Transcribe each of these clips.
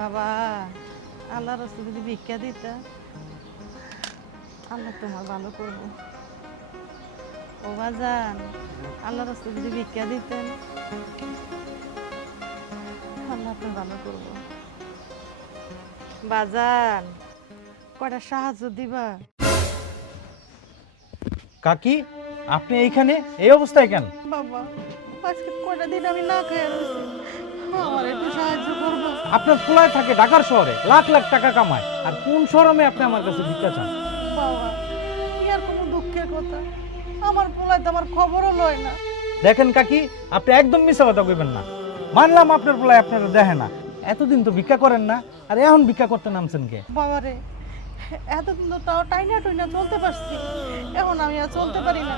বাবা, আল্লাহর রাস্তায় যদি ভিক্ষা দিতা, আল্লাহ তোমার ভালো করবো। ও বাজান, আল্লাহর রাস্তায় যদি ভিক্ষা দিতেন, আল্লাহ আপনার ভালো করবো। বাজান, কয়টা সাহায্য দিবা? কাকি, আপনি এইখানে এই অবস্থায় কেন? বাবা, আজকে কয়টা দিন আমি না খেয়ে রয়েছি, আমার একটু সাহায্য করবো? আপনার পোলায় থাকে ঢাকার শহরে, লাখ লাখ টাকা কামায়, আর কোন শরমে আপনি আমার কাছে ভিক্ষা চান? বাবা, কি আর কোনো দুঃখের কথা, আমার পোলায় তো আমার খবরও লয় না। দেখেন কাকি, আপনি একদম মিছা কথা কইবেন না। মানলাম আপনার পোলায় আপনারা দেখে না, এতদিন তো ভিক্ষা করেন না, আর এখন ভিক্ষা করতে নামছেন কে? বাবারে, এতদিন তো তাও টাইনা টুইনা চলতে পারছি, এখন আমি আর চলতে পারি না।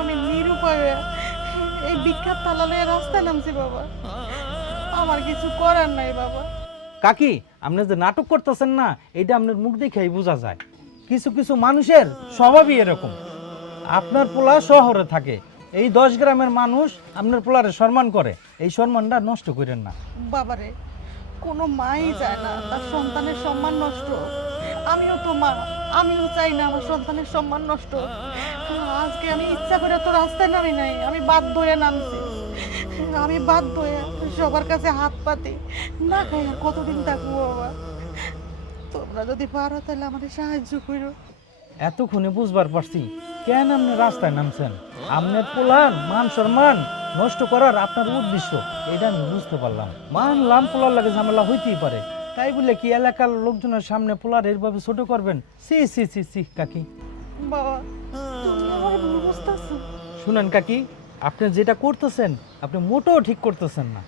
আমি নিরুপায় হয়ে এই বিখ্যাত তালালে রাস্তায় নামছি বাবা, আমার কিছু করার নাই বাবা। কাকি, আপনি যে নাটক করতেছেন না, এটা আপনার মুখ দেখেই বোঝা যায়। কিছু কিছু মানুষের স্বভাবই এরকম। আপনার পোলা শহরে থাকে, এই 10 গ্রামের মানুষ আপনার পোলারে সম্মান করে, এই সম্মানটা নষ্ট করেন না। বাবারে, কোনো মাই চায় না তার সন্তানের সম্মান নষ্ট। আমিও তো মা, আমিও চাই না আমার সন্তানের সম্মান নষ্ট। আজকে আমি ইচ্ছা করে তো রাস্তায় নামি নাই, আমি বাধ্য হয়ে নামছি। আমি বাধ্য হয়ে সবার কাছে হাত পাতি না খাই আর কতদিন থাকবো বাবা। তোমরা যদি পারো তাহলে আমাদের সাহায্য করো। এতক্ষণে বুঝবার পারছি কেন আপনি রাস্তায় নামছেন। আপনার পোলার মান সম্মান নষ্ট করার আপনার উদ্দেশ্য, এটা আমি বুঝতে পারলাম। মানলাম পোলার লাগে ঝামেলা হইতেই পারে, তাই বলে কি এলাকার লোকজনের সামনে পোলার এইভাবে ছোট করবেন? সি সি সি সি কাকি। বাবা, তুমি আমার ভুল বুঝতেছো। শুনেন কাকি, আপনি যেটা করতেছেন আপনি মোটেও ঠিক করতেছেন না।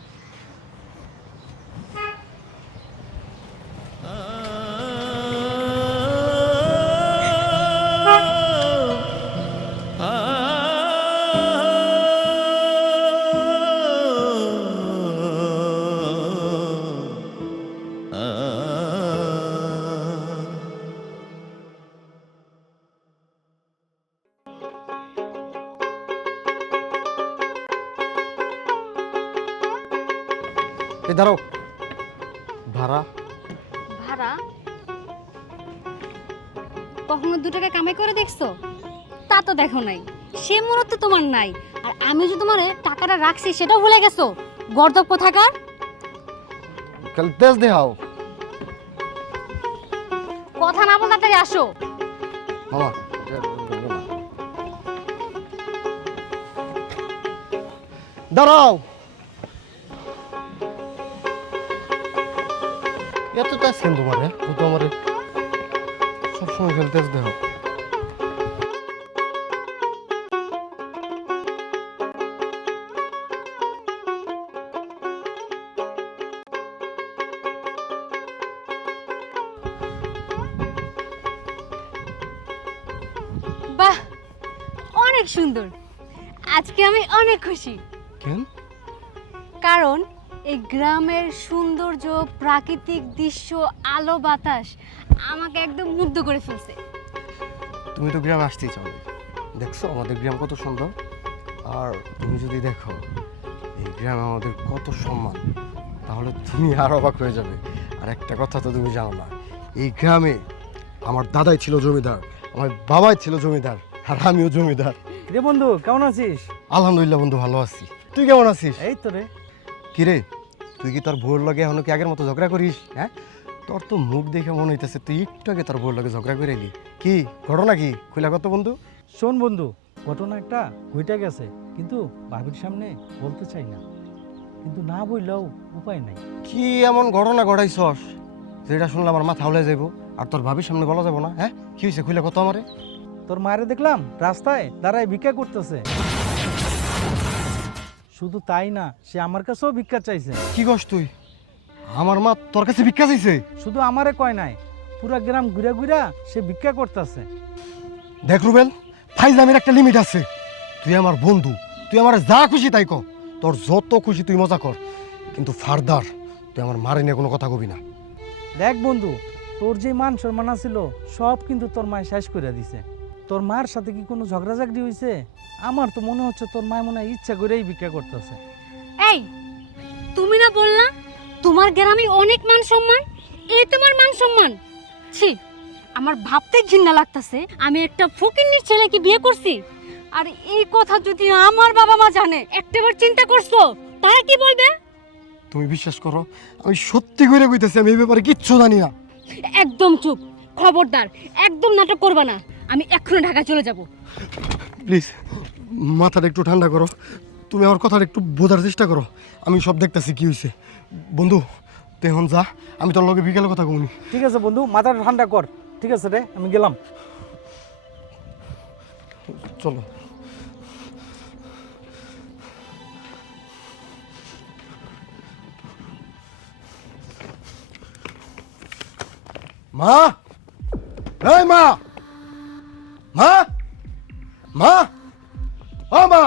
এই দাঁড়াও, ভাড়া। ভাড়া? কখনো 2 টাকা কামাই করে দেখছো? তা তো দেখো নাই, সে মনে তো তোমার নাই। আর আমি যে তোমার টাকাটা রাখছি সেটাও ভুলে গেছো, গর্দব কোথাকার। কাল তেজ দেখাও। কথা না বল, তাড়াতাড়ি আসো। মামা, দাঁড়াও। এত তেজ কেন তোমার? ও তো আমার সবসময় খেলে তেজ দেখাও। বাহ, অনেক সুন্দর। আজকে আমি অনেক খুশি, কেন? কারণ এই গ্রামের সৌন্দর্য, প্রাকৃতিক দৃশ্য, আলো বাতাস আমাকে একদম মুগ্ধ করে ফেলছে। তুমি তো গ্রামে আসতেই চাও, দেখছো আমাদের গ্রাম কত সুন্দর। আর তুমি যদি দেখো এই গ্রামে আমাদের কত সম্মান, তাহলে তুমি আর অবাক হয়ে যাবে। আর একটা কথা তো তুমি জানো না, এই গ্রামে আমার দাদাই ছিল জমিদার, আমার বাবাই ছিল জমিদার, আর আমিও জমিদার। রে বন্ধু, কেমন আছিস? আলহামদুলিল্লাহ বন্ধু, ভালো আছি। তুই কেমন আছিস? এই তো রে। কিরে, তুই কি তোর বউর লগে এখনো কি আগের মতো ঝগড়া করিস? হ্যাঁ, তোর তো মুখ দেখে মনে হইতেছে তুই একটু আগে তোর বউর লগে ঝগড়া করে এলি। কি ঘটনা, কি খুলে কত বন্ধু? শোন বন্ধু, ঘটনা একটা ঘটে গেছে, কিন্তু ভাবির সামনে বলতে চাই না, কিন্তু না বললেও উপায় নাই। কি এমন ঘটনা ঘটাইছস যেটা শুনলে আমার মাথা হলে যাইব, আর তোর ভাবির সামনে বলা যাবো না? হ্যাঁ, কি হয়েছে খুলে কত আমারে? তোর মায়ের দেখলাম রাস্তায় দাঁড়ায় ভিক্ষা করতেছে। শুধু তাই না, সে আমার কাছেও ভিক্ষা চাইছে। কি কস তুই? আমার মা তোর কাছে ভিক্ষা চাইছে? শুধু আমারে কয় নাই, পুরা গ্রাম ঘুরা ঘুরা সে ভিক্ষা করতেছে। দেখ রুবেল, ফাইজলামের একটা লিমিট আছে। তুই আমার বন্ধু, তুই আমার যা খুশি তাই কর, তোর যত খুশি তুই মজা কর, কিন্তু ফার্দার তুই আমার মারে নিয়ে কোনো কথা কবি না। দেখ বন্ধু, তোর যে মান সম্মান ছিল সব কিন্তু তোর মায় শেষ করে দিছে। তোর মার সাথে কি কোনো ঝগড়াঝাগড়ি হয়েছে? আমার তো মনে হচ্ছে তোর মায় মনে হয় ইচ্ছা করেই ভিক্ষা করতেছে। এই, তুমি না বললা তোমার গ্রামে অনেক মান সম্মান? এই তোমার মান সম্মান? ছি, আমার ভাবতে ঘৃণা লাগতাছে আমি একটা ফকিন্নির ছেলেকে বিয়ে করছি। আর এই কথা যদি আমার বাবা মা জানে, একটাবার চিন্তা করছো তারা কি বলবে? তুমি বিশ্বাস করো, আমি সত্যি করে কইতেছি আমি এই ব্যাপারে কিচ্ছু জানি না। একদম চুপ, খবরদার একদম নাটক করবা না। আমি এক্ষুনি ঢাকা চলে যাব। প্লিজ মাথাটা একটু ঠান্ডা করো, তুমি আমার কথাটা একটু বোঝার চেষ্টা করো। আমি সব দেখতেছি কি হয়েছে। বন্ধু তুই এখন যা, আমি তোর লগে বিকেলে কথা কমনি। ঠিক আছে বন্ধু, মাথাটা ঠান্ডা কর। ঠিক আছে রে, আমি গেলাম। চলো। মা, এই মা, মা, মা, ও মা,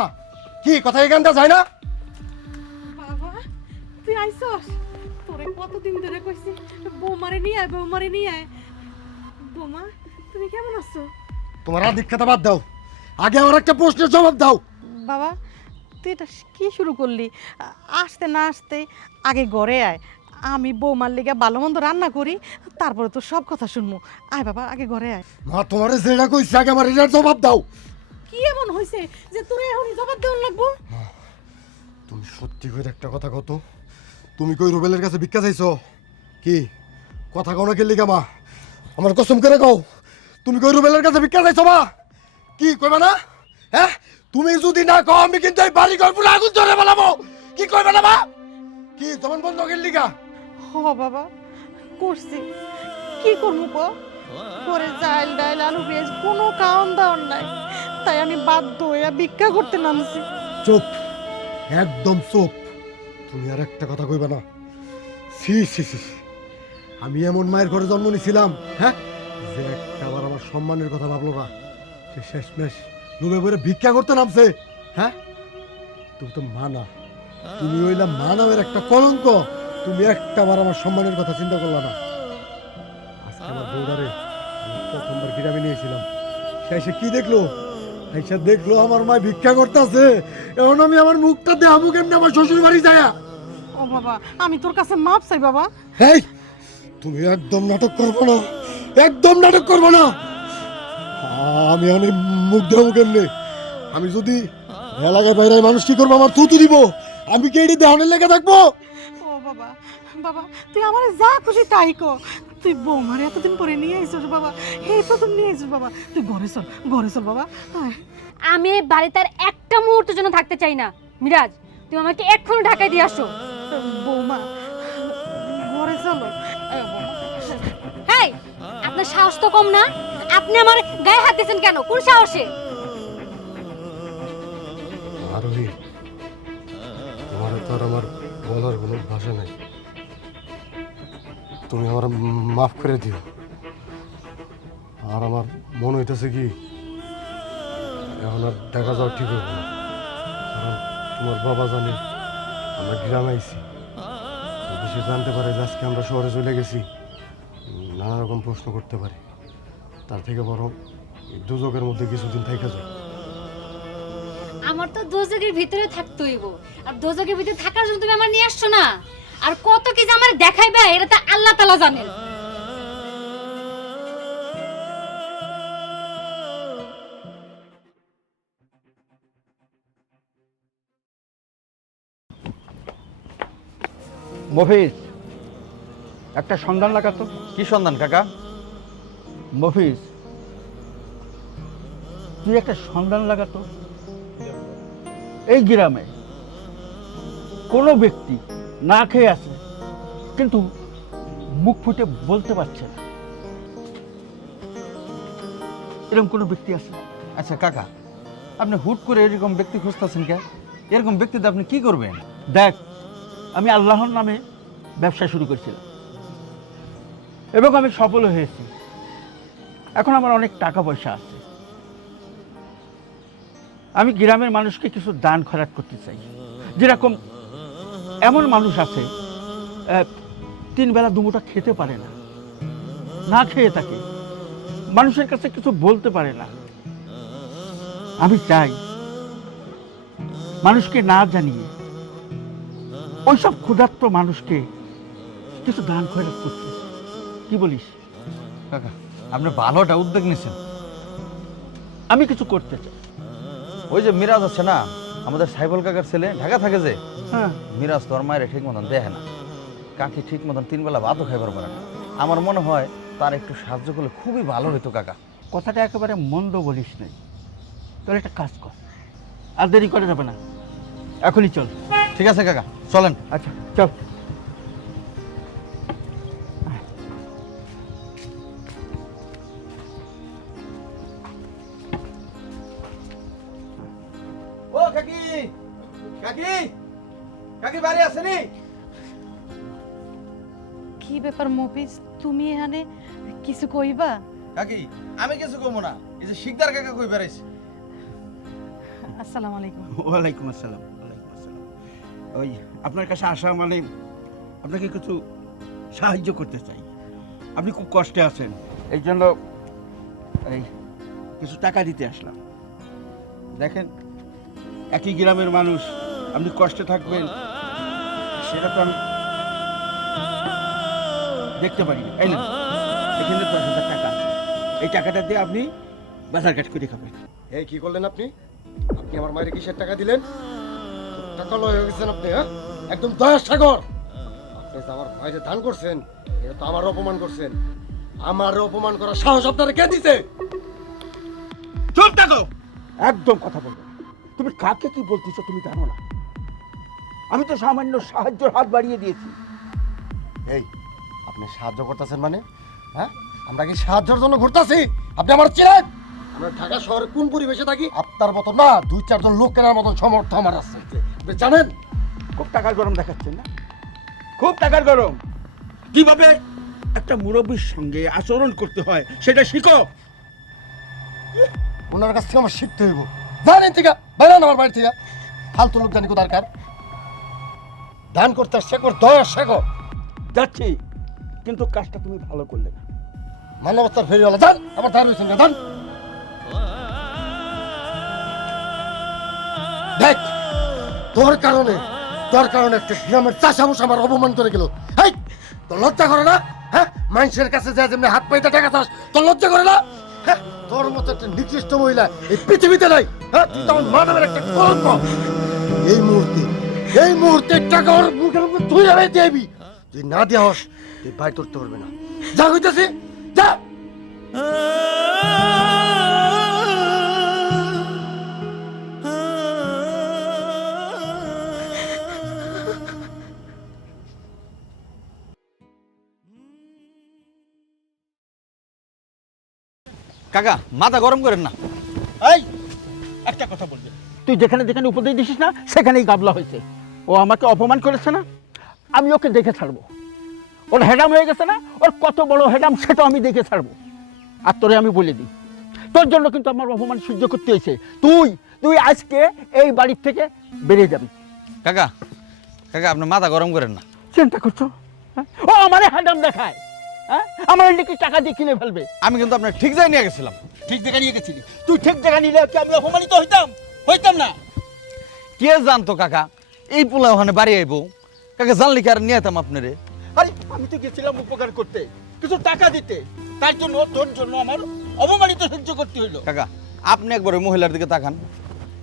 কি কথা এখানটা যায় না? বাবা তুই আইছস? তোরে কতদিন ধরে কইছি বৌমারে নিয়ে আয়, বৌমারে নিয়ে আয়। বৌমা তুমি কেমন আছো? তোমার আদিক্ষাতা বাদ দাও, আগে আমার একটা প্রশ্নের জবাব দাও। বাবা তুই এটা কি শুরু করলি? আসতে না আসতে আগে ঘরে আয়, আমি বৌমার লেগে ভালো মন্দ রান্না করি, তারপরে তো সব কথা শুনবো। আয় বাবা আগে ঘরে আয়। মা তোমার যেটা কইছে আগে আমার এটার জবাব দাও। কি এমন হয়েছে যে তোর এখন জবাব দেওয়ার লাগবো? তুমি সত্যি করে একটা কথা কত, তুমি কই রুবেলের কাছে ভিক্ষা চাইছো? কি কথা কও না কেলি মা, আমার কসম করে কও, তুমি কই রুবেলের কাছে ভিক্ষা চাইছো মা? কি কইবা না? হ্যাঁ তুমি যদি না কও আমি কিন্তু এই বাড়ি ঘর পুরো আগুন ধরে ফেলাবো। কি কইবা না মা? কি তোমার বন্ধ কেলি গা? হ বাবা করছি, কি করবো ক? করে চাল ডাল আলু পেঁয়াজ কোনো খাওয়ান দাওয়ান নাই, তাই আমি বাধ্য হইয়া ভিক্ষা করতে নামছি। চুপ, একদম চুপ। তুমি আর একটা কথা কইবা না। সি সি সি, আমি এমন মায়ের ঘরে জন্ম নিয়েছিলাম, হ্যাঁ, যে একটাবার আমার সম্মানের কথা ভাবলো না, সে শেষমেশ ডুবে পড়ে ভিক্ষা করতে নামছে। হ্যাঁ তুমি তো মা না, তুমি হইলা মা নামের একটা কলঙ্ক। তুমি একটাবার আমার সম্মানের কথা চিন্তা করলা না। আজকে আমার বউদারে আমি প্রথমবার গ্রামে নিয়েছিলাম, সে কি দেখলো? আইসা দেখলো আমার মা ভিক্ষা করতেছে। এখন আমি আমার মুখটা দেখাবো কেমনি আমার শ্বশুর বাড়ি যায়া? ও বাবা আমি তোর কাছে মাপ চাই বাবা। এই তুমি একদম নাটক করবো না, একদম নাটক করবো না। আমি অনেক মুখ দেবো কেমনে? আমি যদি এলাকায় বাইরে মানুষ কি করবো, আমার থুতু দিব? আমি কি এটি দেহনের লেগে থাকবো? ও বাবা, বাবা তুই আমার যা খুশি তাই কো। তুই বৌমার এতদিন পরে নিয়ে আইছিস বাবা, এই প্রথম নিয়ে আইছিস বাবা। তুই ঘরে চল, ঘরে চল বাবা। আয়। আমি এই বাড়িতে আর একটা মুহূর্তের জন্য থাকতে চাই না। মিরাজ, তুমি আমাকে এক্ষুনি ঢাকায় দিয়ে আসো। বৌমা ঘরে চলো। এ বৌমা। হেই, আপনার সাহস তো কম না? আপনি আমার গায়ে হাত দিয়েছেন কেন? কোন সাহসে? আরোহী, তোমার তো আর আমার বলার কোনো ভাষা নাই। তুমি আমার মাফ করে দিও। আর আমার মনে হইতেছে কি এখন আর দেখা যাওয়া ঠিক হবে না, কারণ তোমার বাবা জানে আমরা গ্রামে আইছি। যদি সে জানতে পারে যে আজকে আমরা শহরে চলে গেছি, নানা রকম প্রশ্ন করতে পারে। তার থেকে বরং এই দুজকের মধ্যে কিছুদিন থেকে যায়। আমার তো দোজকের ভিতরে থাকতে হইব, আর দোজকের ভিতরে থাকার জন্য তুমি আমার নিয়ে আসছো না। আর কত কি যে আমার দেখাইবা এটা তো আল্লাহ তাআলা জানেন। মফিজ, একটা সন্ধান লাগাতো। কি সন্ধান কাকা? মফিজ, তুই একটা সন্ধান লাগাতো। এই গ্রামে কোনো ব্যক্তি না খেয়ে আছে কিন্তু মুখ ফুটে বলতে পারছে না, এরকম কোনো ব্যক্তি আছে? আচ্ছা কাকা, আপনি হুট করে এরকম ব্যক্তি খুঁজতেছেন কে? এরকম ব্যক্তিতে আপনি কি করবেন? দেখ, আমি আল্লাহর নামে ব্যবসা শুরু করেছিলাম এবং আমি সফল হয়েছি। এখন আমার অনেক টাকা পয়সা আছে। আমি গ্রামের মানুষকে কিছু দান খয়রাত করতে চাই। যেরকম এমন মানুষ আছে 3 বেলা দুমুঠো খেতে পারে না, না খেয়ে থাকে, মানুষের কাছে কিছু বলতে পারে না। আমি চাই মানুষকে না জানিয়ে ওইসব ক্ষুধার্ত মানুষকে কিছু দান খয়রাত করতে। কি বলিস? কাকা আপনি ভালোটা উদ্যোগ নিয়েছেন। আমি কিছু করতে চাই। ওই যে মিরাজ আছে না, আমাদের সাইবল কাকার ছেলে, ঢাকা থাকে যে, হ্যাঁ, মিরাজ তোর মায়ের ঠিক মতন দেখে না, কাকি ঠিক মতন 3 বেলা ভাতও খাইবার পারে না। আমার মনে হয় তার একটু সাহায্য করলে খুবই ভালো হতো কাকা। কথাটা একেবারে মন্দ বলিস নাই। তাহলে একটা কাজ কর, আর দেরি করে যাবে না, এখনই চল। ঠিক আছে কাকা, চলেন। আচ্ছা চল। ও কাকি, কাকি, কাকি বাড়ি আসেনি? কি ব্যাপার মফিজ, তুমি এখানে কিছু কইবা? কাকি আমি কিছু কমো না, এই যে শিকদার কাকা কই বেড়াইছে। আসসালামু আলাইকুম। ওয়ালাইকুম আসসালাম। ওয়ালাইকুম আসসালাম। ওই আপনার কাছে আসা মানে আপনাকে কিছু সাহায্য করতে চাই। আপনি খুব কষ্টে আছেন, এই জন্য এই কিছু টাকা দিতে আসলাম। দেখেন, একই গ্রামের মানুষ, আপনি কষ্টে থাকবেন সেটা তো আমি দেখতে পারি না। এই না, এখানে 10,000 টাকা আছে, এই টাকাটা দিয়ে আপনি বাজার ঘাট করে খাবেন। এই কি করলেন আপনি? আপনি আমার মায়ের কিসের টাকা দিলেন? টাকা লয় হয়ে গেছেন আপনি, হ্যাঁ? একদম দয়ার সাগর। আপনি যে আমার ভাইরে দান করছেন, এটা তো আমার অপমান করছেন। আমার অপমান করার সাহস আপনারা কে দিতে? চুপ থাকো, একদম কথা বলবে না। তুমি কাকে কি বলতেছো তুমি জানো না? আমি তো সামান্য সাহায্যের হাত বাড়িয়ে দিয়েছি। এই আপনি সাহায্য করতেছেন মানে? হ্যাঁ, আমরা কি সাহায্যের জন্য ঘুরতাছি? আপনি আমার চিনেন? আমরা ঢাকা শহরে কোন পরিবেশে থাকি? আপনার মতো না, 2-4 জন লোক কেনার মতন সমর্থ আমার আছে। আপনি জানেন? খুব টাকার গরম দেখাচ্ছেন না? খুব টাকার গরম। কিভাবে একটা মুরব্বীর সঙ্গে আচরণ করতে হয় সেটা শিখো। ওনার কাছ থেকে আমার শিখতে হইব। জানেন থেকে বেরান আমার বাড়ি থেকে। ফালতু লোক জানি কোথাকার। দান করতে শেখো, দয়া শেখো। যাচ্ছি, কিন্তু কাজটা তুমি ভালো করলে না। মানবতার ফেরিওয়ালা যান, আমার ধার হয়েছেন না, যান। দেখ, তোর কারণে একটা গ্রামের চাষামুষ আমার অপমান করে গেল। হেই, তোর লজ্জা করে না? হ্যাঁ, মানুষের কাছে যা যেমনি হাত পাইতে টাকা চাস, তোর লজ্জা করে না? হ্যাঁ, তোর মতো একটা নিকৃষ্ট মহিলা এই পৃথিবীতে নাই। হ্যাঁ, তুই তো আমার মানবের একটা কলঙ্ক। এই মুহূর্তে টাকা ওর মুখের উপর তুই যাবে দেবি। তুই না দেওয়াস, তুই বাই করতে পারবে না। যা হইতেছি, যা। কাকা মাথা গরম করেন না। এই, একটা কথা বলবে, তুই যেখানে যেখানে উপদেশ দিছিস না সেখানেই গাবলা হয়েছে। ও আমাকে অপমান করেছে না, আমি ওকে দেখে ছাড়বো। ওর হেডাম হয়ে গেছে না, ওর কত বড় হেডাম সেটা আমি দেখে ছাড়বো। আর তোরে আমি বলে দিই, তোর জন্য কিন্তু আমার অপমান সহ্য করতে হয়েছে। তুই তুই আজকে এই বাড়ির থেকে বেরিয়ে যাবি। কাকা, কাকা আপনি মাথা গরম করেন না। চিন্তা করছো? হ্যাঁ? ও আমারে হেডাম দেখায়, হ্যাঁ? আমার লিখে টাকা দিয়ে কিনে ফেলবে। আমি কিন্তু আপনার ঠিক জায়গায় নিয়ে গেছিলাম। ঠিক জায়গা নিয়ে গেছিলি? তুই ঠিক জায়গা নিলে কি আমি অপমানিত হইতাম না? কে জানতো কাকা এই পোলা ওখানে বাড়ি আইবো? কাকা জানলি কি আর নিয়ে যেতাম আপনারে? আরে আমি তো গেছিলাম উপকার করতে, কিছু টাকা দিতে, তার জন্য তোর জন্য আমার অপমানিত সহ্য করতে হইলো। কাকা আপনি একবার ওই মহিলার দিকে তাকান।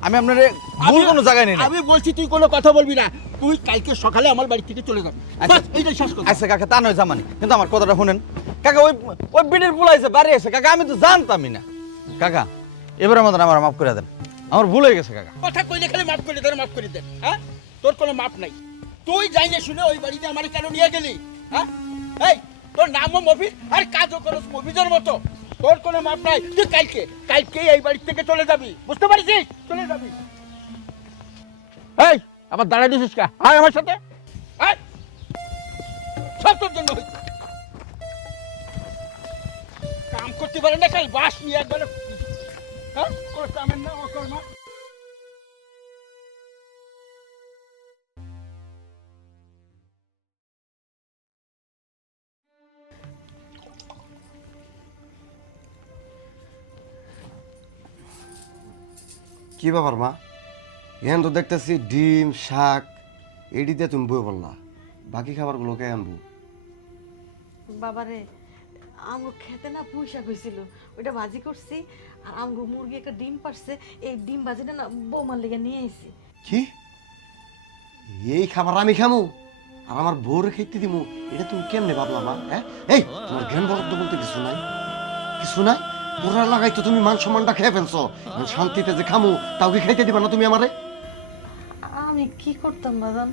আমি আপনারে ভুল কোনো জায়গায় নেই। আমি বলছি তুই কোনো কথা বলবি না। তুই কালকে সকালে আমার বাড়ি থেকে চলে যাবি। বাস, এইটাই শেষ কথা। আচ্ছা কাকা তা নয় জামানি, কিন্তু আমার কথাটা শুনেন। কাকা ওই ওই বিড়ির পোলা এসে বাড়ি এসে কাকা আমি তো জানতামই না। কাকা এবার আমাদের আমার মাফ করে দেন, আমার ভুল হয়ে গেছে কাকা। কথা কইলে খালি মাফ করে দেন, মাফ করে দেন। হ্যাঁ, তোর কোনো মাফ নাই। তুই যাইলে শুনে ওই বাড়িতে আমার কেন নিয়ে গেলি? হ্যাঁ, এই তোর নামও মফিজ আর কাজও করস মফিজের মতো। তোর কোনো মাপ নাই। তুই কালকেই এই বাড়ি থেকে চলে যাবি, বুঝতে পারছিস? চলে যাবি। এই আবার দাঁড়াই দিছিস কা? আয় আমার সাথে, আয়। সব তোর জন্য হয়েছে। কাম করতে পারে না, কাল বাস নিয়ে একবার। হ্যাঁ, কোনো কামের না অকর্মা। কি ব্যাপার মা? এখন তো দেখতেছি ডিম শাক এডি দিয়ে তুমি বই বললা, বাকি খাবারগুলো কে আনবো? বাবারে, আমার খেতে না পুঁইশাক হয়েছিল, ওইটা ভাজি করছি। আর আমার মুরগি একটা ডিম পারছে, এই ডিম ভাজিটা না বৌমার লেগে নিয়ে আইছি। কি এই খাবার আমি খামু আর আমার বউরে খেতে দিমু? এটা তুমি কেমনে ভাবলা মা? হ্যাঁ, এই তোমার জ্ঞান বরাদ্দ বলতে কিছু নাই, কিছু নাই। পোড়া লাগাই তো তুমি মান সম্মানটা খেয়ে ফেলছো। আমি শান্তিতে যে খামু তাও কি খাইতে দিবা না তুমি আমারে? আমি কি করতাম বাজান,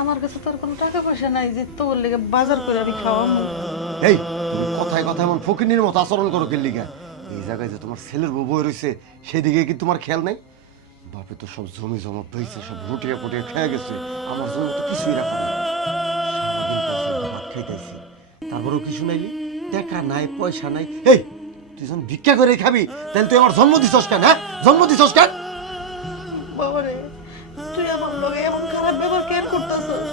আমার কাছে তো আর কোনো টাকা পয়সা নাই যে তোর লেগে বাজার করে আমি খাওয়াবো। এই তুমি কথায় কথায় এমন ফকিনীর মতো আচরণ করো কেন লিগা? এই জায়গায় যে তোমার ছেলের বউ বই রয়েছে সেদিকে কি তোমার খেয়াল নেই? বাপে তো সব জমি জমা পেয়েছে, সব রুটিয়া পুটিয়া খেয়ে গেছে, আমার জন্য তো কিছুই রাখা নেই। সারাদিন পয়সা ভাত খাইতেছি, তারপরেও কিছু নাইলি, টাকা নাই পয়সা নাই। এই তুই যখন ভিক্ষা করে খাবি তাহলে তুই আমার জন্ম দিছস কেন? হ্যাঁ, জন্ম দিছস কেন? বাবারে, তুই আমার লগে এমন খারাপ ব্যবহার কেন করতেছস?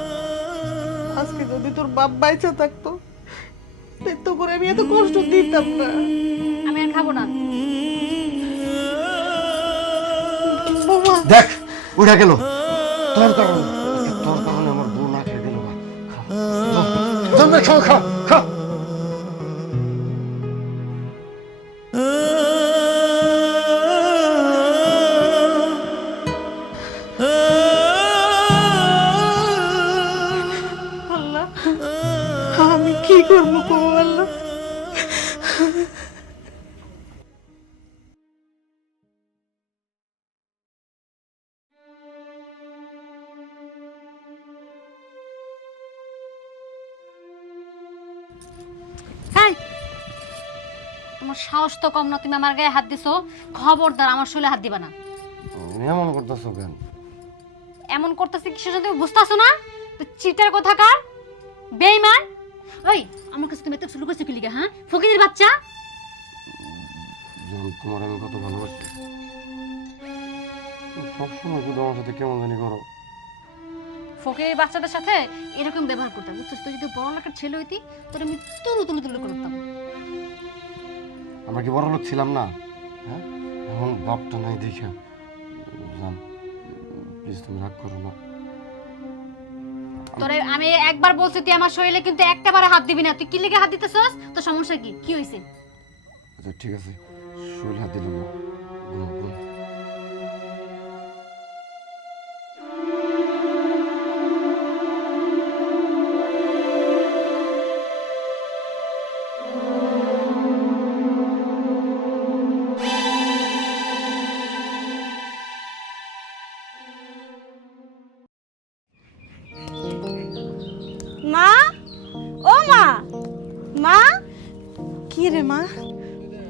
আজকে যদি তোর বাপ বাইচা থাকতো তো করে আমি এত কষ্ট দিতাম না। আমি আর খাবো না। বৌমা, দেখ উঠে গেল তোর কারণে, তোর কারণে আমার বউ না খেয়ে গেল। জন্মে খাও, খা খা। আল্লাহ, আমি কি করবো গো আল্লাহ? এই, তোমার সাহস তো কম না, তুমি আমার গায়ে হাত দিছো। খবরদার আমার শরীরে হাত দিবা না। এমন করতেছো কেন? এমন করতেছে কিসের জন্য তুমি বুঝতেছো না? তো চিটার কোথাকার, বেঈমান। ওই আমার কাছে তুমি এত শুরু করছো কি লিগা? হ্যাঁ, ফকিরের বাচ্চা। জান, তোমার আমি কত ভালোবাসি, সবসময় শুধু আমার সাথে কেমন জানি করো। ফকিরের বাচ্চাদের সাথে এরকম ব্যবহার করতাম, বুঝছিস? তুই যদি বড় লোকের ছেলে হইতি তোর আমি তুলু তুলু তুলু করতাম। আমরা কি বড় লোক ছিলাম না? হ্যাঁ, এখন বাপটা নাই দেখা। জান প্লিজ তুমি রাগ করো না। তোরে আমি একবার বলছি তুই আমার শরীরে কিন্তু একটাবারে হাত দিবি না। তুই কি লিগে হাত দিতেছস? তোর সমস্যা কি? কি হইছে? আচ্ছা ঠিক আছে, শরীর হাত দিলাম না। ঘুমো, ঘুমো। মা, ও মা, মা। কি রে মা,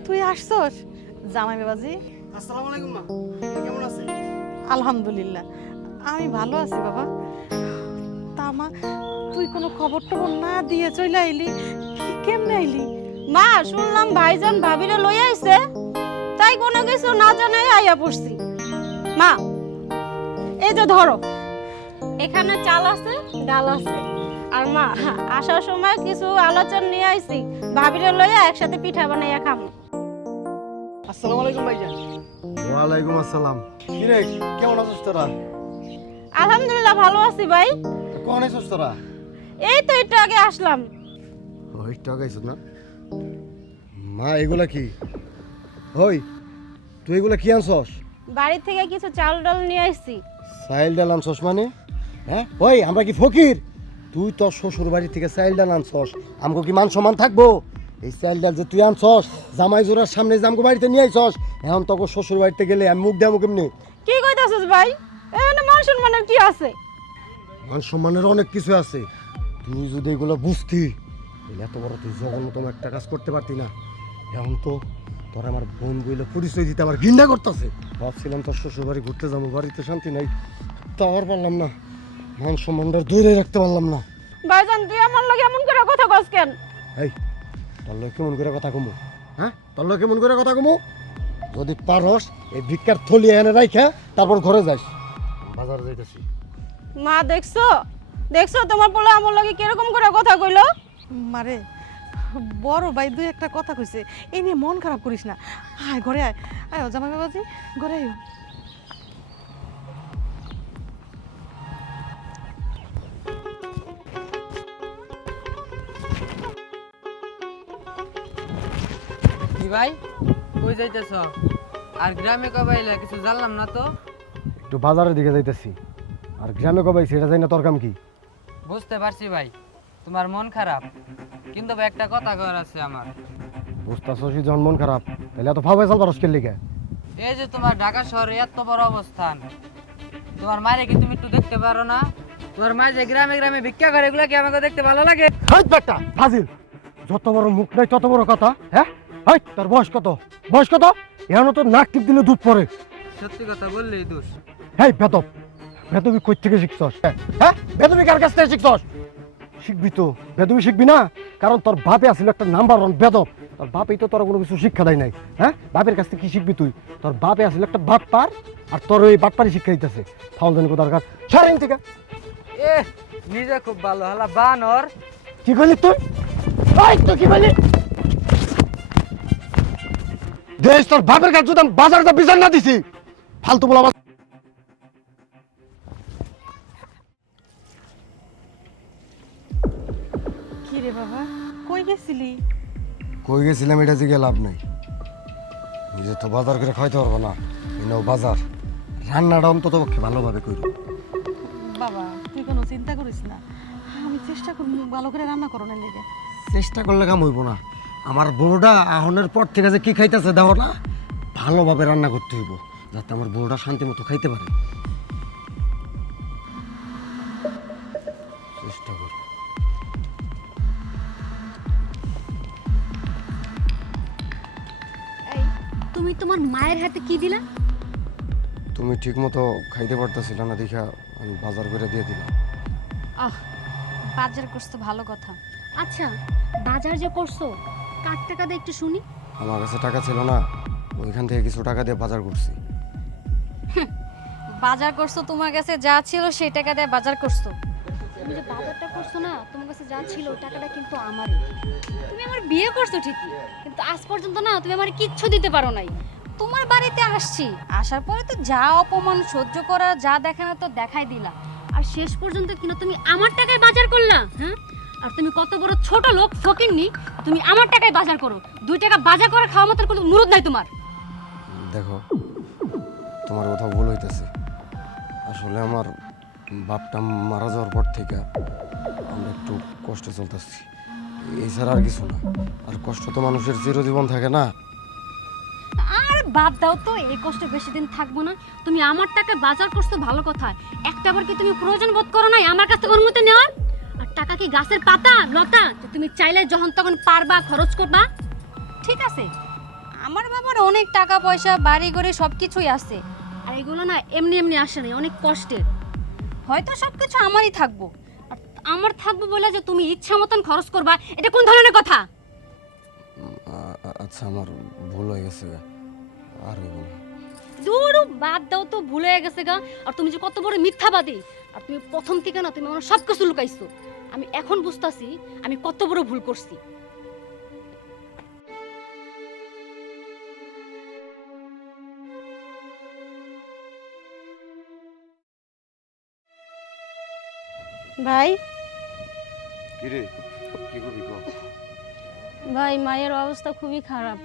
তুই আসছস? জামাই বাবাজি, আসসালামু আলাইকুম মা, কেমন আছেন? আলহামদুলিল্লাহ আমি ভালো আছি বাবা। তা মা, তুই কোনো খবর টবর না দিয়ে চলে আইলি, কেমনে আইলি? মা, শুনলাম ভাইজান ভাবিরে লই আইছে, তাই কোনো কিছু না জানাই আইয়া পড়ছি। মা, এই যে ধরো, এখানে চাল আছে, ডাল আছে। আর মা, আসার সময় কিছু আলোচনা নিয়ে আইছি, ভাবিরে লইয়া একসাথে পিঠা বানাইয়া খাবো। আসসালামু আলাইকুম ভাইজান। ওয়ালাইকুম আসসালাম। কি রে, কেমন আছিস তোরা? আলহামদুলিল্লাহ ভালো আছি ভাই। কখন আছিস তোরা? এই তো একটু আগে আসলাম। ওই টাকাইছ না মা? এগুলা কি? ওই তুই এগুলা কি আনছস? বাড়ি থেকে কিছু চাল ডাল নিয়ে আইছি। চাইল ডাল আনছস মানে? হ্যাঁ, ওই আমরা কি ফকির? তুই তোর শ্বশুর বাড়ি থেকে চাইল ডাল আনছস, আমগো কি মান সম্মান থাকবো? এই চাইল ডাল যে তুই আনছস জামাই জোড়ার সামনে যে আমগো বাড়িতে নিয়ে আইছস, এখন তোকে শ্বশুর বাড়িতে গেলে আমি মুখ দেবো কেমনি? কি কইতাছিস ভাই? এখানে মান সম্মানের কি আছে? মান সম্মানের অনেক কিছু আছে। তুই যদি এগুলো বুঝতি তাহলে এত বড় তুই জঘন্যতম একটা কাজ করতে পারতি না। এখন তো তোর আমার বোন বইলে পরিচয় দিতে আমার ঘৃণা করতেছে। ভাবছিলাম তোর শ্বশুর বাড়ি ঘুরতে যাবো, বাড়িতে শান্তি নাই, তা আর পারলাম না। মান সম্মানটা দূরে রাখতে পারলাম না। ভাইজান, তুই আমার লগে এমন করে কথা কস কেন? এই তোর লোক কেমন করে কথা কমু? হ্যাঁ, তোর লোক কেমন করে কথা কমু? যদি পারস এই ভিক্ষার থলি এনে রাইখা তারপর ঘরে যাস। বাজারে যাইতেছি। মা, দেখছো দেখছো তোমার পোলা আমার লগে কিরকম করে কথা কইলো? মারে, বড় ভাই দুই একটা কথা কইছে, এই নিয়ে মন খারাপ করিস না। আয় ঘরে আয়, আয় জামাই বাবাজি, ঘরে আয়। জি ভাই, কই যাইতেছ? আর গ্রামে কবে আইলা? কিছু জানলাম না তো। একটু বাজারের দিকে যাইতেছি। আর গ্রামে কবে সেটা যাই না, তোর কাম কি? বুঝতে পারছি ভাই, তোমার মন খারাপ, কিন্তু ভাই একটা কথা করার আছে আমার। বুঝতেছস যখন মন খারাপ, তাহলে এত ফাও ফেসাল পারস লিখে? এই যে তোমার ঢাকা শহরে এত বড় অবস্থান, তোমার মায়ের কি তুমি একটু দেখতে পারো না? তোমার মা যে গ্রামে গ্রামে ভিক্ষা করে, এগুলো কি আমাকে দেখতে ভালো লাগে? হাইট বেটা ফাজিল, যত বড় মুখ নাই তত বড় কথা। হ্যাঁ হাইট, তোর বয়স কত? বয়স কত? এখন তো নাক টিপ দিলে দুধ পড়ে। সত্যি কথা বললেই দোষ। হেই বেদব, বেদবি কই থেকে শিখছস? হ্যাঁ বেদবি কার কাছ থেকে শিখছস? শিখবি তো, বেদবি শিখবি না, কারণ তোর বাপে আসলে একটা নাম্বার ওয়ান বেদব। তোর বাপেই তো তোর কোনো কিছু শিক্ষা দেয় নাই। হ্যাঁ বাপের কাছ থেকে কি শিখবি তুই? তোর বাপে আসলে একটা বাটপার, আর তোর ওই বাটপারি শিক্ষা দিতেছে। ফাউলদানি কোথার কাজ সারেন থেকে। এ নিজে খুব ভালো হালা বানর। কি করলি তুই? এই তুই কি বললি? দেশ তোর বাপের কাছে যদি বাজারটা বিচার না দিছি, ফালতু বলা। কি রে বাবা, কই গেছিলি? কই গেছিলাম এটা জিগে লাভ নাই। নিজে তো বাজার করে খাইতে পারবো না, এনাও বাজার। রান্নাটা অন্তত পক্ষে ভালোভাবে করব। বাবা তুই কোনো চিন্তা করিস না, আমি চেষ্টা করব ভালো করে রান্না করানোর লেগে। চেষ্টা করলে কাম হইব না। আমার বউটা আহনের পর থেকে যে কি খাইতেছে দেখো না, ভালোভাবে রান্না করতে হইব, যাতে আমার বউটা শান্তি মতো খাইতে পারে। চেষ্টা কর। এই তুমি তোমার মায়ের হাতে কি দিলা? তুমি ঠিক মতো খাইতে পারতেছিল না দেখা আমি বাজার করে দিয়ে দিলাম। আহ, বাজার করছো ভালো কথা। আচ্ছা, বাজার যে করছো কার টাকা দিয়ে একটু শুনি। আমার কাছে টাকা ছিল না, ওইখান থেকে কিছু টাকা দিয়ে বাজার করছি। বাজার করছো, তোমার কাছে যা ছিল সেই টাকা দিয়ে বাজার করছো। তুমি যে বাজারটা করছো না, তোমার কাছে যা ছিল ওই টাকাটা কিন্তু আমারই। তুমি আমার বিয়ে করছো ঠিকই, কিন্তু আজ পর্যন্ত না তুমি আমার কিচ্ছু দিতে পারো নাই। তোমার বাড়িতে আসছি, আসার পরে তো যা অপমান সহ্য করা, যা দেখানো তো দেখাই দিলা, আর শেষ পর্যন্ত কিনা তুমি আমার টাকায় বাজার করলা। হ্যাঁ, আর তুমি কত বড় ছোট লোক ফকিন্নি, তুমি আমার টাকায় বাজার করো। 2 টাকা বাজার করে খাওয়া মতো কোনো মুরুদ নাই তোমার। দেখো, তোমার কোথাও ভুল হইতেছে। আসলে আমার বাপটা মারা যাওয়ার পর থেকে আমরা একটু কষ্টে চলতেছি, এছাড়া আর কিছু না। আর কষ্ট তো মানুষের চিরজীবন থাকে না। আর বাদ দাও তো, এই কষ্ট বেশি দিন থাকবো না। তুমি আমার টাকা বাজার করছো ভালো কথা, একটাবার কি তুমি প্রয়োজন বোধ করো নাই আমার কাছ থেকে অনুমতি নেওয়ার? আর টাকা কি গাছের পাতা লতা যে তুমি চাইলে যখন তখন পারবা খরচ করবা? ঠিক আছে, আমার বাবার অনেক টাকা পয়সা বাড়ি ঘরে সব কিছুই আছে, আর এগুলো না এমনি এমনি আসে না, অনেক কষ্টের। হয়তো সব কিছু আমারই থাকবো, আর আমার থাকবো বলে যে তুমি ইচ্ছা মতন খরচ করবা, এটা কোন ধরনের কথা? আচ্ছা, আমার ভুল হয়ে গেছে, আর হইব না। দূর বাদ দাও তো, ভুলে গেছে গা। আর তুমি যে কত বড় মিথ্যাবাদী, আর তুমি প্রথম থেকে না তুমি আমার সব কিছু লুকাইছো। আমি এখন বুঝতাছি আমি কত বড় ভুল করছি। ভাই কি রে, কি করবি? ভাই মায়ের অবস্থা খুবই খারাপ,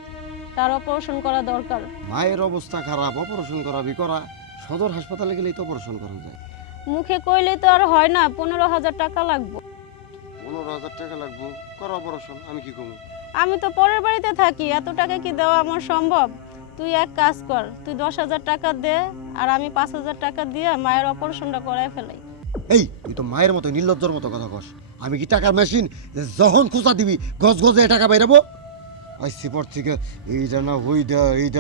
তার অপারেশন করা দরকার। মায়ের অবস্থা খারাপ, অপারেশন করাবি করা। সদর হাসপাতালে গেলেই তো অপারেশন করা যায়। মুখে কইলে তো আর হয় না, 15,000 টাকা লাগবে। 15,000 টাকা লাগবে, কর অপারেশন। আমি কি করবো? আমি তো পরের বাড়িতে থাকি, এত টাকা কি দেওয়া আমার সম্ভব? তুই এক কাজ কর, তুই 10,000 টাকা দে, আর আমি 5,000 টাকা দিয়ে মায়ের অপারেশনটা করায় ফেলাই। এই তুই তো মায়ের মতো নির্লজ্জর মতো কথা কস। আমি কি টাকার মেশিন যে যখন খুঁজা দিবি গজ গজে টাকা বাইরাবো? আইসি পর থেকে এইটা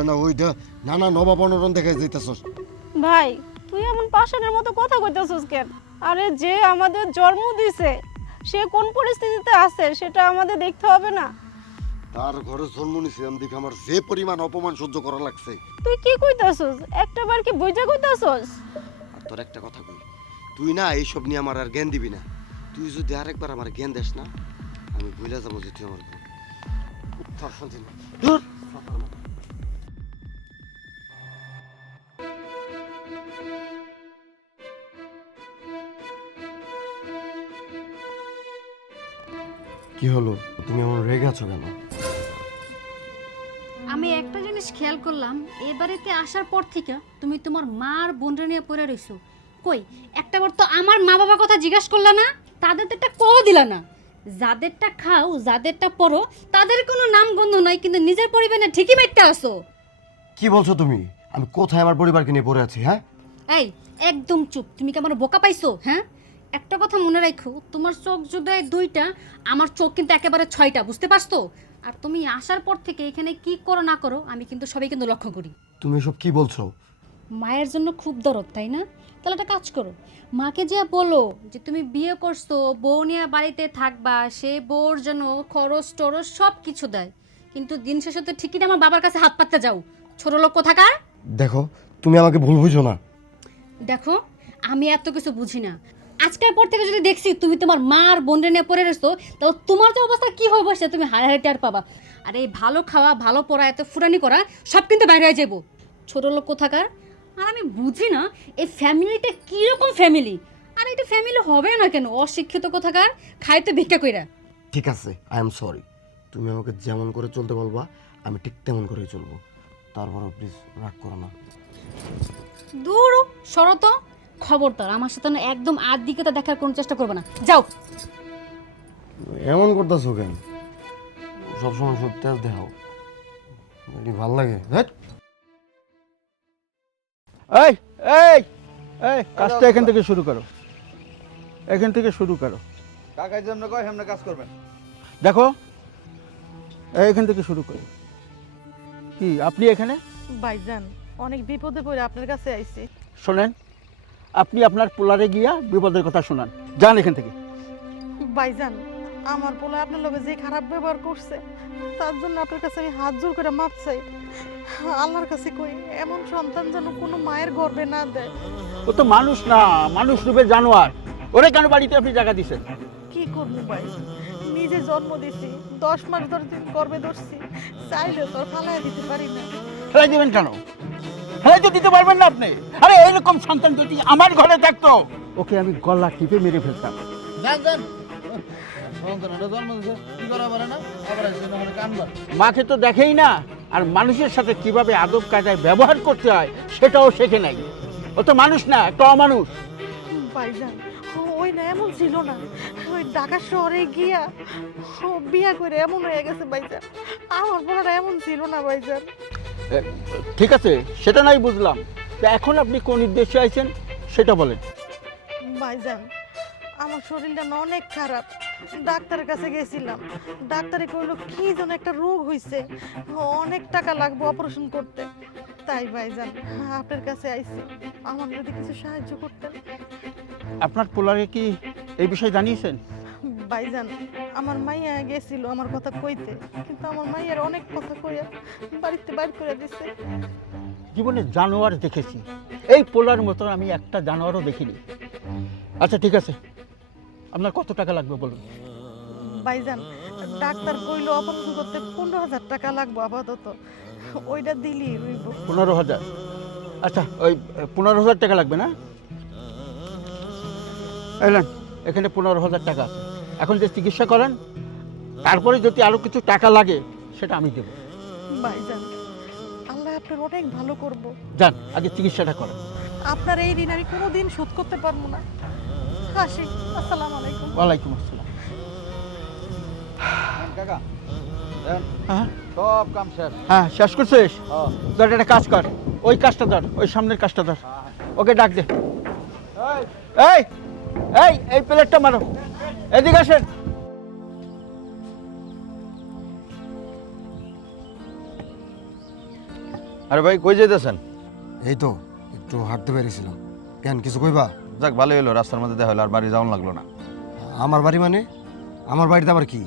না ওই দা নানা নবাবনরণ দেখে যেতেছস। ভাই তুই এমন পাষাণের মতো কথা কইতেছিস কেন? আরে যে আমাদের জন্ম দিছে সে কোন পরিস্থিতিতে আছে সেটা আমাদের দেখতে হবে না? তার ঘরে জন্ম নিছিলাম দেখে আমার যে পরিমাণ অপমান সহ্য করা লাগছে। তুই কি কইতাছস? একটাবার কি বুঝা কইতাছস? আর তোর একটা কথা কই, তুই না এইসব নিয়ে আমার আর জ্ঞান দিবি না। তুই যদি আরেকবার আমার জ্ঞান দেস না, আমি ভুলে যাবো যে তুই আমার তোর শান্তি নেই। ধুর। কি হলো, তুমি এমন রেগে আছো কেন? জিনিস খেয়াল করলাম এ বাড়িতে আসার পর থেকে তুমি তোমার মা আর বোনরা নিয়ে পড়ে রইছো। কই একটাবার তো আমার মা বাবার কথা জিজ্ঞাসা করলা না, তাদের তো একটা কও দিলা না। যাদেরটা খাও যাদেরটা পড়ো তাদের কোনো নাম গন্ধ নাই, কিন্তু নিজের পরিবারে ঠিকই মাইরতে আসো। কি বলছো তুমি? আমি কোথায় আমার পরিবারকে নিয়ে পড়ে আছি? হ্যাঁ, এই একদম চুপ, তুমি কি আমার বোকা পাইছো? হ্যাঁ, একটা কথা মনে রাখো, তোমার চোখ যদি দুইটা, আমার চোখ কিন্তু একেবারে 6টা, বুঝতে পারছো? আর তুমি আসার পর থেকে এখানে কি করো না করো আমি কিন্তু সবাই কিন্তু লক্ষ্য করি। তুমি এসব কি বলছো? মায়ের জন্য খুব দরদ, তাই না? তাহলে একটা কাজ করো, মাকে যে বলো যে তুমি বিয়ে করছো, বউ নিয়ে বাড়িতে থাকবা, সে বউর জন্য খরচ টরচ সব কিছু দেয়, কিন্তু দিন শেষে তো ঠিকই আমার বাবার কাছে হাত পাততে যাও, ছোট লোক কোথাকার। দেখো, তুমি আমাকে ভুল বুঝো না। দেখো আমি এত কিছু বুঝি না, আজকের পর থেকে যদি দেখছি তুমি তোমার মা আর বোনরে নিয়ে পড়ে রয়েছো, তাহলে তোমার যে অবস্থা কি হয়ে বসে তুমি হাড়ে হাড়ে টের পাবা। আর এই ভালো খাওয়া ভালো পড়া এত ফুরানি করা সব কিন্তু বাইরে হয়ে যাবো, ছোট লোক কোথাকার। আর আমি বুঝি না এই ফ্যামিলিটা কীরকম ফ্যামিলি, আর এটা ফ্যামিলি হবে না কেন, অশিক্ষিত কোথাকার, খায় তো ভিক্ষা কইরা। ঠিক আছে, আই এম সরি। তুমি আমাকে যেমন করে চলতে বলবা আমি ঠিক তেমন করেই চলবো। তারপরও প্লিজ রাগ করো না। দূর শরত, খবরদার আমার সাথে না একদম দিকে তো দেখার কোনো চেষ্টা করবে না, যাও। এমন করতেছো কেন? সবসময় সত্যি আর দেখাও, এটি ভাল লাগে। হ্যাঁ, এই এই এই কাজটা এখান থেকে শুরু করো, এখান থেকে শুরু করো। কাকা যেমন কয় সেমন কাজ করবেন। দেখো এইখান থেকে শুরু করো। কি আপনি এখানে? ভাইজান অনেক বিপদে পড়ে আপনার কাছে আইছি। শোনেন, আপনি আপনার পোলারে গিয়া বিপদের কথা শোনান, যান এখান থেকে। ভাইজান আমার পোলা আপনার লগে যে খারাপ ব্যবহার করছে তার জন্য আপনার কাছে আমি হাত জোর করে মাপ চাই। আল্লাহর কাছে কই এমন সন্তান যেন কোনো মায়ের গর্ভে না দেয়। ও তো মানুষ না, মানুষ রূপে জানোয়ার। ওরে কেন বাড়িতে আপনি জায়গা দিচ্ছেন? কি করবো ভাই, নিজে জন্ম দিছি, 10 মাস ধরে গর্ভে ধরছি, চাইলেও তো ফালাই দিতে পারি না। ফেলাই দেবেন কেন? ফেলাই তো দিতে পারবেন না আপনি। আরে এইরকম সন্তান যদি আমার ঘরে থাকতো, ওকে আমি গলা টিপে মেরে ফেলতাম। মাকে তো দেখেই না, আর মানুষের সাথে কিভাবে আদব কায়দায় ব্যবহার করতে হয় সেটাও শেখে নাই। ও তো মানুষ না, একটা অমানুষ। ভাইজান ওই না এমন ছিল না, ওই ঢাকা শহরে গিয়া ও বিয়া করে এমন হয়ে গেছে ভাইজান। আমার পোলাটা এমন ছিল না ভাইজান। ঠিক আছে, সেটা নাই বুঝলাম, তা এখন আপনি কোন উদ্দেশ্যে আইছেন সেটা বলেন। ভাইজান আমার শরীরটা না অনেক খারাপ, ডাক্তারের কাছে গেছিলাম, ডাক্তারে কইলো কি যেন একটা রোগ হইছে, অনেক টাকা লাগবে অপারেশন করতে। তাই ভাইজান আপনার কাছে আইছি, আমার যদি কিছু সাহায্য করতেন। আপনার পোলারে কি এই বিষয়ে জানিয়েছেন? ভাইজান আমার মাইয়া গেছিল আমার কথা কইতে, কিন্তু আমার মাইয়ার অনেক কথা কইয়া বাড়িতে বাইর করে দিছে। জীবনে জানোয়ার দেখেছি, এই পোলার মতো আমি একটা জানোয়ারও দেখিনি। আচ্ছা ঠিক আছে, আপনার কত টাকা লাগবে বলুন। ভাইজান ডাক্তার কইলো অপারেশন করতে 15,000 টাকা লাগবে আপাতত, ওইটা দিলি হইব। 15,000? আচ্ছা ওই 15,000 টাকা লাগবে না? এলেন, এখানে 15,000 টাকা আছে। এখন যে চিকিৎসা করেন, তারপরে যদি আরো কিছু টাকা লাগে সেটা আমি দেব। ভাইজান আল্লাহ আপনার অনেক ভালো করব। যান, আগে চিকিৎসাটা করেন। আপনার এই ঋণ আমি কোনোদিন শোধ করতে পারবো না। আসি, আসসালামু আলাইকুম। ওয়ালাইকুম আসসালাম। কাকা হ্যাঁ সব কাম শেষ। হ্যাঁ, শেষ করছিস? ধর একটা কাজ কর, ওই কাজটা ধর, ওই সামনের কাজটা ধর, ওকে ডাক দে। এই এই এই প্লেটটা মারো, এদিকে আসেন। আরে ভাই কই যাইতেছেন? এই তো একটু হাঁটতে বেরিয়েছিলাম। কেন, কিছু কইবা? যাক ভালোই হলো, রাস্তার মধ্যে দেখা হলো, আর বাড়ি যাওয়ান লাগলো না। আমার বাড়ি মানে? আমার বাড়িতে আবার কি?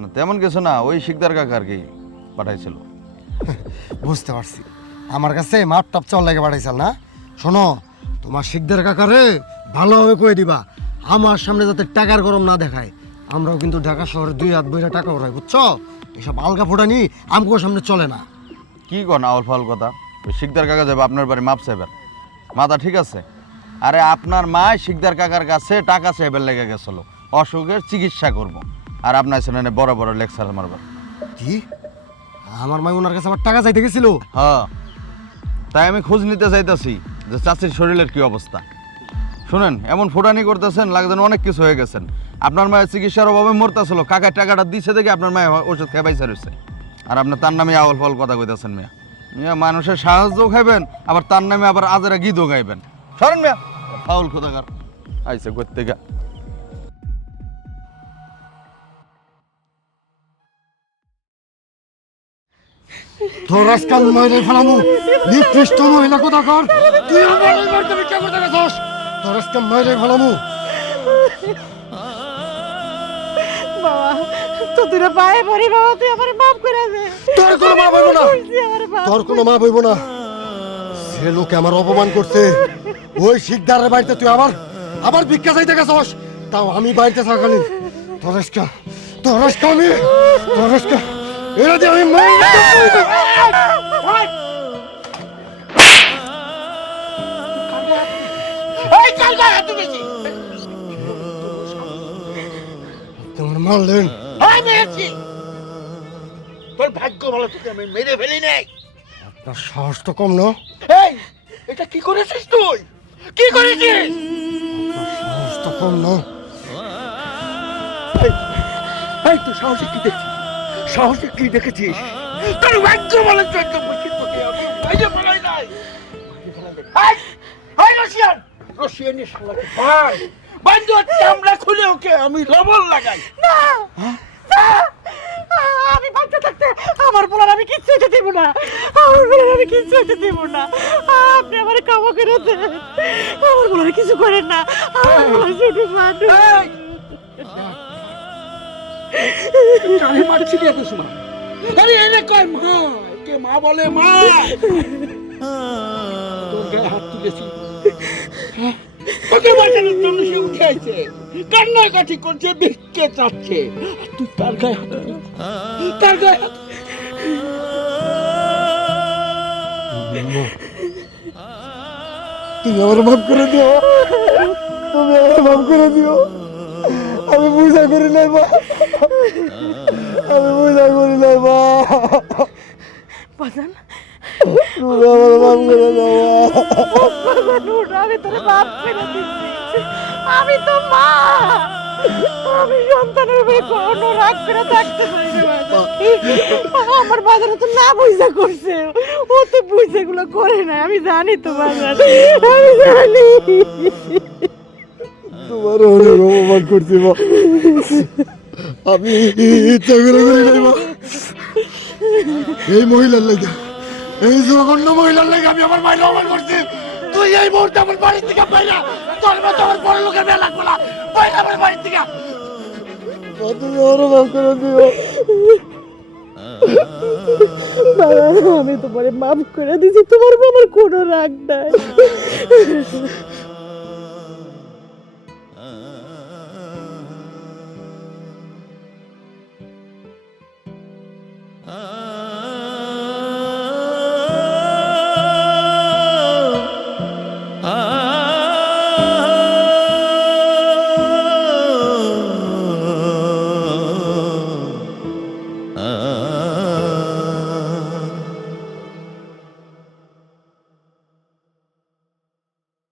না তেমন কিছু না, ওই শিকদার কাকা আর কি পাঠাইছিল। বুঝতে পারছি, আমার কাছে মাপ টাপ চল লাগে পাঠাইছাল না। শোনো, তোমার শিকদার কাকারে ভালোভাবে কয়ে দিবা আমার সামনে যাতে টাকার গরম না দেখায়। আমরাও কিন্তু ঢাকা শহরে 2 হাত বইরা টাকা ওড়াই, বুঝছো? এসব আলগা ফোটা নি আমগোর সামনে চলে না। কি কর না অল্প কথা, ওই শিকদার কাকা যাবে আপনার বাড়ি মাপ চাইবেন, মাথা ঠিক আছে? আরে আপনার মা শিকদার কাকার কাছে টাকা চাইবার লেগে গেছিল, অসুখের চিকিৎসা করব, আর আপনার ছেলে বড় বড় লেকচার মারবার। কি? আমার মাই ওনার কাছে আবার টাকা চাইতে গেছিল। হ্যাঁ, তাই আমি খোঁজ নিতে চাইতেছি যে চাচির শরীরের কি অবস্থা। শুনেন, এমন ফোটানি করতেছেন লাগছেন অনেক কিছু হয়ে গেছেন। আপনার মায়ের চিকিৎসার অভাবে মরতেছিল, কাকা টাকাটা দিছে দেখে আপনার মায়ের ওষুধ খেয়ে পাইছে রয়েছে। আর আপনি তার নামে আওয়াল ফল কথা কইতেছেন মিয়া। মিয়া মানুষের সাহায্যও খাইবেন, আবার তার নামে আবার আজেরা গীতও গাইবেন। সরেন মিয়া, ফাউল খোদাকার আইসে করতে গা। তোর আজকে আমি মাইরে ফেলামু, নিকৃষ্ট মহিলা কোথাকার। তুই আমার এই বাড়িতে ভিক্ষা করতে গেছস, তোর আজকে মাইরে ফেলামু। বাবা তো তুই পায়ে পড়ি বাবা, তুই আমার মাফ করে দে। তোর কোনো মা বইব না, আমার মাফ তোর কোনো মা বইব না। সে লোকে আমার অপমান করছে, ওই শিকদারের বাড়িতে তুই আবার ভিক্ষা চাইতে গেছস, তাও আমি বাড়িতে থাকালি। তোর আজকে এরা দিয়ে আমি তোমার মারলেন। তোর ভাগ্য ভালো, তোকে আমি মেরে ফেলি নাই। আপনার সাহস তো কম না। এই, এটা কি করেছিস তুই? কি করেছিস? সাহস তো কম না। এই, তুই সাহসে কি দেখছিস? সাহসে কি দেখেছিস? তোর ভাগ্য ভালো, চোদ্দ বছর তোকে আমি বাইরে ফেলাই নাই। রশিয়ানের শালাকে বান্ধব চামড়া খুলে ওকে আমি লবণ লাগাই। আমি বাচ্চা থাকতে আমার বলার আমি কিচ্ছু হইতে দিব না, আমার বলার আমি কিচ্ছু হইতে দিব না। আপনি আমার ক্ষমা করে দেন, আমার বলার কিছু করেন না। আমার বলার শুধু মানুষ। কানে মারছি রে এত সময়? আরে এনে কয় মা, কে মা বলে মা? তোর গায়ে হাত তুলেছি, তোকে বাঁচানোর জন্য সে উঠে আইছে, কান্নাকাটি করছে, ভিক্ষে চাচ্ছে, আর তুই তার গায়ে হাত তুলেছিস, তার গায়ে হাত। তুমি আমার মাফ করে দিও, তুমি আমার মাফ করে দিও। আমি বুঝা করি নাই মা, আমি বুঝা করি নাই মা। বাজান তুমি আমার মাফ করে দাও মা। আমি তোরে মাফ করে দিচ্ছি। আমি তো মা, আমি সন্তানের উপরে কোনো রাগ করে থাকতে পারি না বাজান। আমার বাজারে তো না বুঝা করছে, ও তো বুঝে এগুলো করে না। আমি জানি তো বাজান, আমি জানি। তোমার অনেক অপমান করছি মা, আমি ইচ্ছা করে করি নাই মা। এই মহিলার লেগে, এই জঘন্য মহিলার লেগে আমি আমার মায়ের অপমান করছি। তুই এই মুহূর্তে আমার বাড়ির থেকে বাইরা, তোর মতো আমার বড় লোকের মেয়ে লাগবে না, বাইরে আমার বাড়ির থেকে। তুমি আরো মাফ করে দিও। আমি তোমারে মাফ করে দিছি, তোমার আমার কোনো রাগ নাই। ah